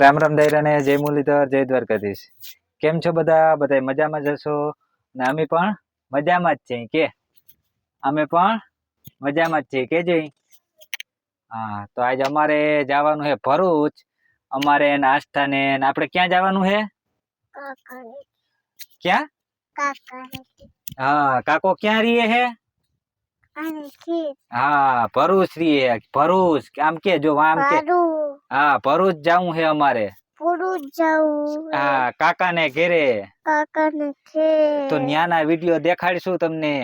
રામ રામ દાયરાને જય મુરલીધર જય દ્વારકાધીશ. કેમ છો બધા? બધા મજામાં જશો ને અમે પણ મજામાં જ છીએ કે અમે પણ મજામાં જ છીએ કે જઈ. હા, તો આજે અમારે જવાનું છે ભરૂચ. અમારે નાસ્તાને આપણે ક્યાં જવાનું છે? ક્યાં? હા, કાકો ક્યાં રહીએ છે? હા, ભરૂચ રહીએ. ભરૂચ આમ કે જો આમ કે હા, ભરૂચ જવું છે અમારે. હા, કાકા ને ઘેરે. તો ન્યાના વિડિયો દેખાડશું તમને.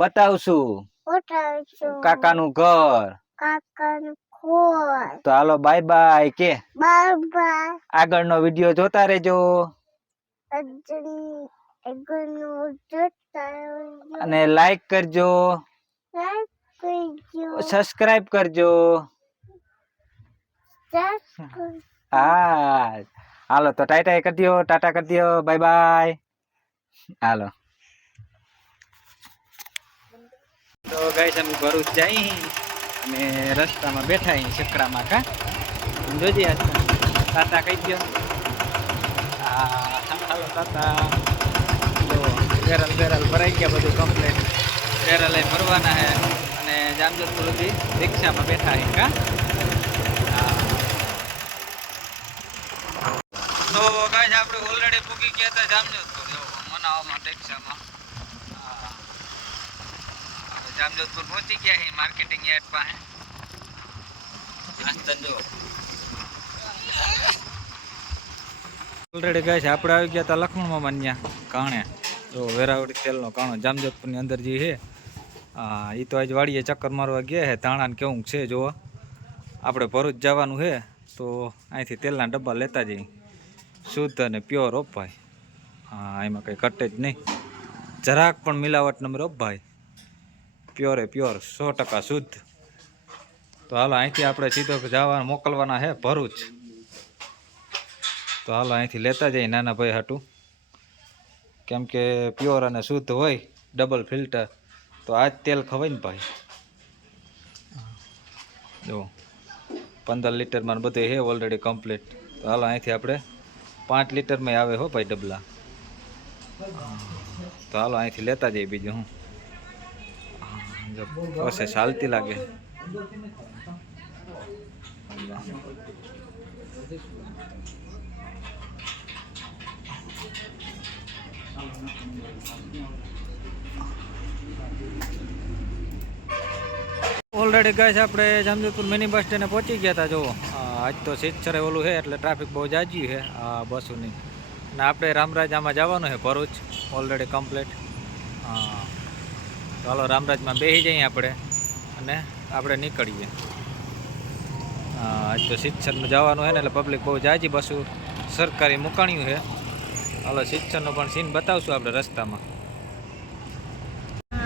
બતાવશું કાકાનું ઘર. તો હાલો બાય બાય કે આગળનો વિડિયો જોતા રહેજો અને લાઈક કરજો, સબસ્ક્રાઇબ કરજો. હા, હાલો તો ટાટા કરી દો, ટાટા કરી દો, બાય બાય. હાલો તો ગાઈસ અમે ભરૂચ જઈ અને રસ્તામાં બેઠા અહીં છકડામાં કા જોજે ટાટા કહી દો. હાલો ટાટા. તો બેરલ ભરાઈ ગયા, બધું કમ્પ્લીટ. બેરલ ભરવાના છે અને જામજોધપુર સુધી રિક્ષામાં બેઠા છે કા. તો ગાઈસ આપણે ઓલરેડી પૂગી ગયા હતા જામજોધપુર મનાવવામાં રિક્ષામાં. જામજોધપુર પહોંચી ગયા છે માર્કેટિંગ યાર્ડ પાસે. ઓલરેડી ગાઈસ આપણે આવી ગયા હતા લક્ષ્મણ મામા ત્યાં કાણે. જો વેરાવળી તેલનો કાણો જામજોધપુરની અંદર જે છે. હા, એ તો આજ વાડીએ ચક્કર મારવા ગયા છે. ધાણા કેવું છે જોવા. આપણે ભરૂચ જવાનું છે તો અહીંથી તેલના ડબ્બા લેતા જઈએ. શુદ્ધ અને પ્યોર હો ભાઈ. હા, એમાં કંઈ ઘટે જ નહીં, જરાક પણ મિલાવટ નંબર હો ભાઈ. પ્યોરે પ્યોર 100% શુદ્ધ. તો હાલો અહીંથી આપણે સીધો જવા મોકલવાના છે ભરૂચ. તો હાલો અહીંથી લેતા જઈએ નાના ભાઈ હાટું, કેમ કે પ્યોર અને શુદ્ધ હોય ડબલ ફિલ્ટર તો આ જ તેલ ખવાય ને ભાઈ. જો 15 લીટરમાં બધું છે ઓલરેડી કમ્પ્લીટ. તો હાલો અહીંથી આપણે 5 લીટરમાં આવે હો ભાઈ ડબલા. તો હાલો અહીંથી લેતા જઈએ. બીજું હું પ્રોસેસ હાલતી લાગે. ઓલરેડી ગાઈસ આપણે જામજોધપુર મિની બસ સ્ટેન્ડે પહોંચી ગયા હતા. જુઓ આજ તો સિત્સરે ઓલું છે એટલે ટ્રાફિક બહુ જાજી છે આ બસોની. અને આપણે રામરાજામાં જવાનું છે ભરૂચ ઓલરેડી કમ્પ્લીટ. હા, ચાલો રામરાજમાં બેસી જઈએ આપણે અને આપણે નીકળીએ. આજ તો સિત્સરમાં જવાનું છે ને એટલે પબ્લિક બહુ જાજી બસો સરકારી મુકાણ્યું છે. હાલો સિત્સરનો પણ સીન બતાવશું આપણે રસ્તામાં.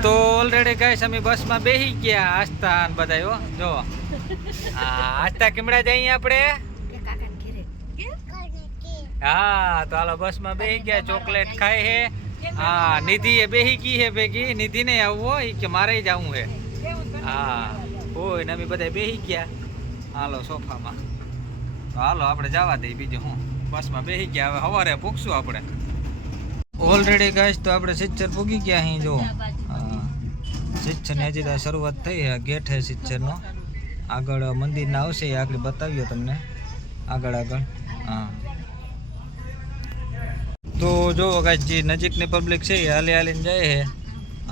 તો ઓલરેડી ગાઈસ અમે બસમાં બેસી ગયા. આસ્થા ને બધા જો આસ્થા કેમડા જઈએ આપણે. હા, તો હાલો બસમાં બેસી ગયા. ચોકલેટ ખાય છે. હા, નિધિ એ બેસી ગઈ છે ભેગી. નિધિ ને આવવું હોય કે મારે જ આવવું છે. હા હોય ને અમે બધા બેસી ગયા હાલો સોફામાં. તો હાલો આપણે જવા દઈએ. બીજું હું બસમાં બેસી ગયા. હવે સવારે પૂગશું આપણે. ઓલરેડી ગાઈસ તો આપણે સિત્સર પૂગી ગયા અહીં. જો સિત્સરની હજી તો શરૂઆત થઈ છે. ગેટ છે સિત્સરનો. આગળ મંદિરના આવશે એ આગળ બતાવ્યો તમને આગળ. હા, તો જો ગાઈસ જે નજીકની પબ્લિક છે એ હાલી હાલીને જાય છે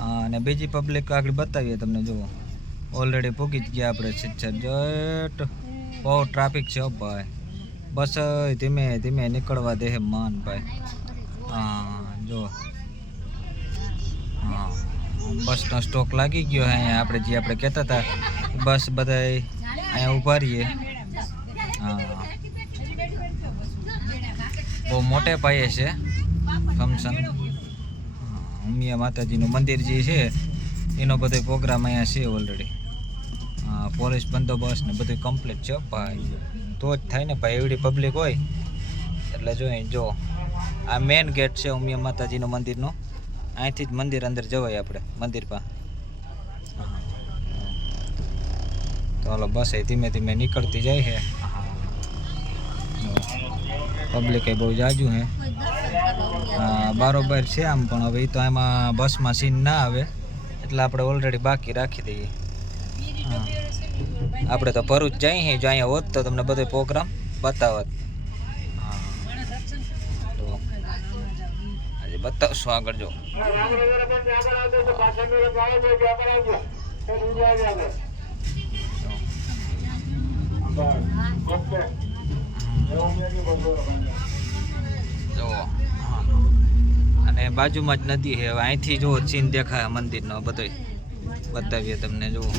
અને બીજી પબ્લિક આગળ બતાવીએ તમને. જુઓ ઓલરેડી પૂગી જ ગયા આપણે સિત્સર. જટ બહુ ટ્રાફિક છે ભાઈ. બસ ધીમે ધીમે નીકળવા દે માન ભાઈ. હા જો હા, બસનો સ્ટોક લાગી ગયો હે અહીંયા. આપણે જે આપણે કહેતા હતા બસ બધા અહીંયા ઊભા રહીએ. હા, બહુ મોટે પાયે છે ફંક્શન. ઉમિયા માતાજીનું મંદિર જે છે એનો બધો પ્રોગ્રામ અહીંયા છે ઓલરેડી. હા, પોલીસ બંદોબસ્ત ને બધું કમ્પ્લીટ છે ભાઈ. તો જ થાય ને ભાઈ, એવડી પબ્લિક હોય એટલે જો આ મેન ગેટ છે ઉમિયા માતાજીનો મંદિરનો. અહીંથી જ મંદિર અંદર જવાય આપણે મંદિર પાસે. તો હાલો બસ એ ધીમે ધીમે નીકળતી જાય છે. પબ્લિક એ બહુ જાજુ હે. બારોબાર છે આમ, પણ હવે તો એમાં બસમાં સીન ના આવે એટલે આપણે ઓલરેડી બાકી રાખી દઈએ. આપણે તો ભરૂચ જઈએ, જો અહીંયા હોત તો તમને બધો પ્રોગ્રામ બતાવત. તો આજે બતાવશું આગળ. જો અને બાજુમાં જ નદી છે. હવે અહીંથી જો સીન દેખાય મંદિરનો બધો બતાવીએ તમને. જુઓ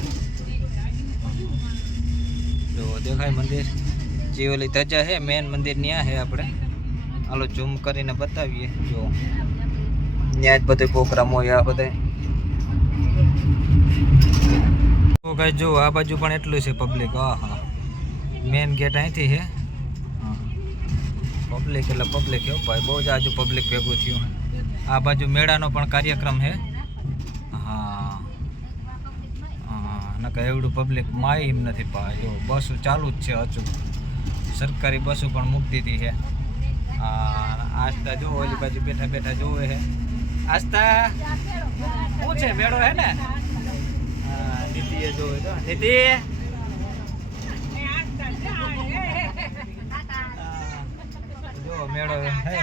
જો દેખાય મંદિર, જે ઓલી ધજા છે મેન મંદિર ત્યાં છે. આપણે હાલો ઝૂમ કરીને બતાવીએ. જો ત્યાં જ બધો પ્રોગ્રામ હોય આ બધા. તો કાંઈ જો આ બાજુ પણ એટલું છે પબ્લિક. હા મેન ગેટ અહીંથી છે. પબ્લિક એટલે પબ્લિક હો ભાઈ, બહુ જ આજુ પબ્લિક ભેગું થયું. આ બાજુ મેળાનો પણ કાર્યક્રમ છે. હા નકા એવડું પબ્લિક માય એમ નથી પા. જો બસો ચાલુ જ છે અચૂક. સરકારી બસો પણ મૂકી દીધી છે. આસ્તા જો ઓલી બાજુ બેઠા બેઠા જોવે છે. આસ્તા શું છે, મેળો હે ને? હા નીતિએ જોવે તો. નીતિ જો મેળો હે.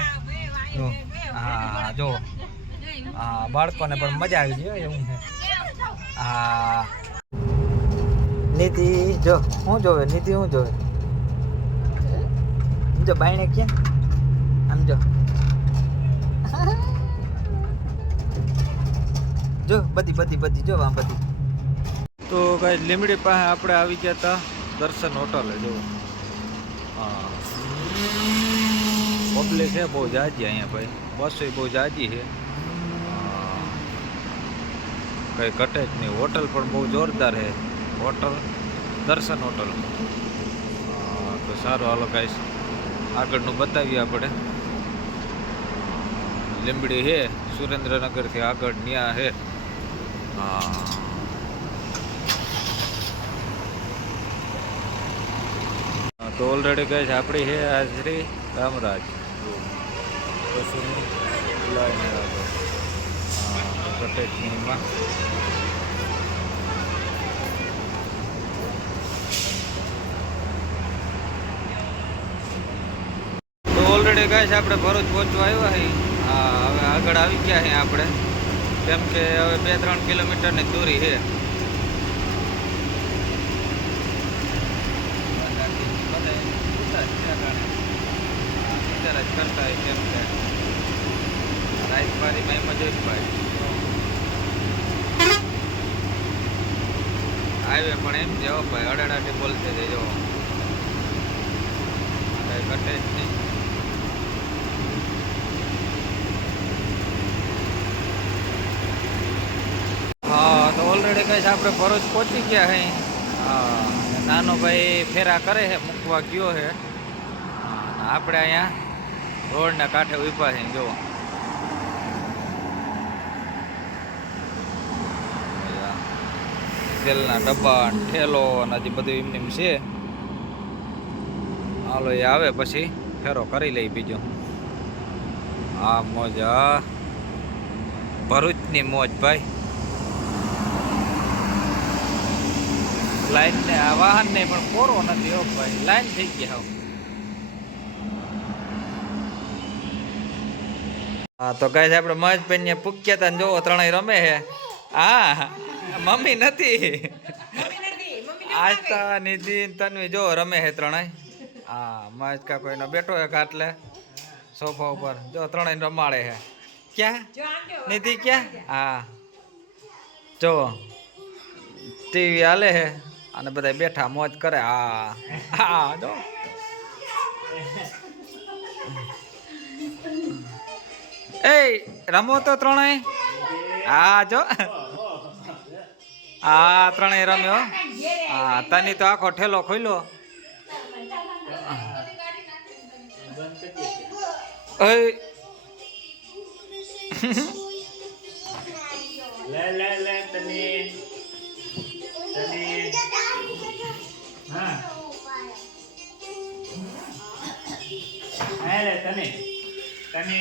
જો હા જો હા બાળકોને પણ મજા આવી ગઈ એવું છે. હા નીતિ જો શું જોવે? નીતિ શું જોવે? જો બાયણે ક્યાં આમ જો જો બધી જો આમ બધી. તો કઈ લીમડી પાસે આપણે આવી ગયા હતા દર્શન હોટલે. જો હા પબ્લિક છે બહુ જાજી અહીંયા ભાઈ. બસો બહુ જાજી છે, કઈ ઘટે જ નહીં. હોટલ પણ બહુ જોરદાર છે. હોટલ દર્શન હોટલ. તો સારું હાલો ગાઈસ આગળનું બતાવીએ આપણે. લીંબડી છે સુરેન્દ્રનગરથી આગળ ન્યા છે. તો ઓલરેડી ગાઈસ આપણી છે આ શ્રી રામરાજ કટેજનીમાં. તો ઓલરેડી ગાઈસ આપણે ભરૂચ પહોંચવા આવ્યા છીએ. હવે આગળ આવી ગયા છીએ આપણે, કેમ કે હવે 2-3 કિલોમીટરની દૂરી છે. કરતા હોય કેમ કે રાજપારીમાં એમાં જોઈ ભાઈ હાઈવે પણ એમ છે ભાઈ. અડાડાટી બોલતી હતી જો કઈ ઘટે જ નહીં. હા તો ઓલરેડી કઈ આપણે ભરૂચ પહોંચી ગયા હે. નાનો ભાઈ ફેરા કરે છે, મૂકવા ગયો છે. આપણે અહીંયા રોડના કાંઠે ઉભા છે. જો તેલના ડબ્બા ઠેલો અને હજી બધું એમ છે. હાલો એ આવે પછી ફેરો કરી લઈ બીજો. આ મોજ, આ ભરૂચની મોજ ભાઈ. લાઈન ને આ વાહન ને પણ કોરો નથી હો ભાઈ, લાઈન થઈ ગયા. હા તો ગાઈસ આપણે મહેશભાઈ ને પૂછ્યા હતા. જોવો ત્રણેય રમે છે. હા મમ્મી નથી, આસ્તા નિધિ તન્વી જો રમે છે ત્રણેય. હા મહેશ કા કોઈનો બેઠો છે ખાટલે સોફા ઉપર. જો ત્રણેય રમાડે છે. ક્યાં નિધિ ક્યાં? હા જો ટીવી હાલે છે અને બધા બેઠા મોજ કરે. હા હા જો એ રમો તો ત્રણેય. હા જો હા ત્રણેય રમ્યો. હા તની તો આખો ઠેલો ખોલ્યો. હાલે તને તને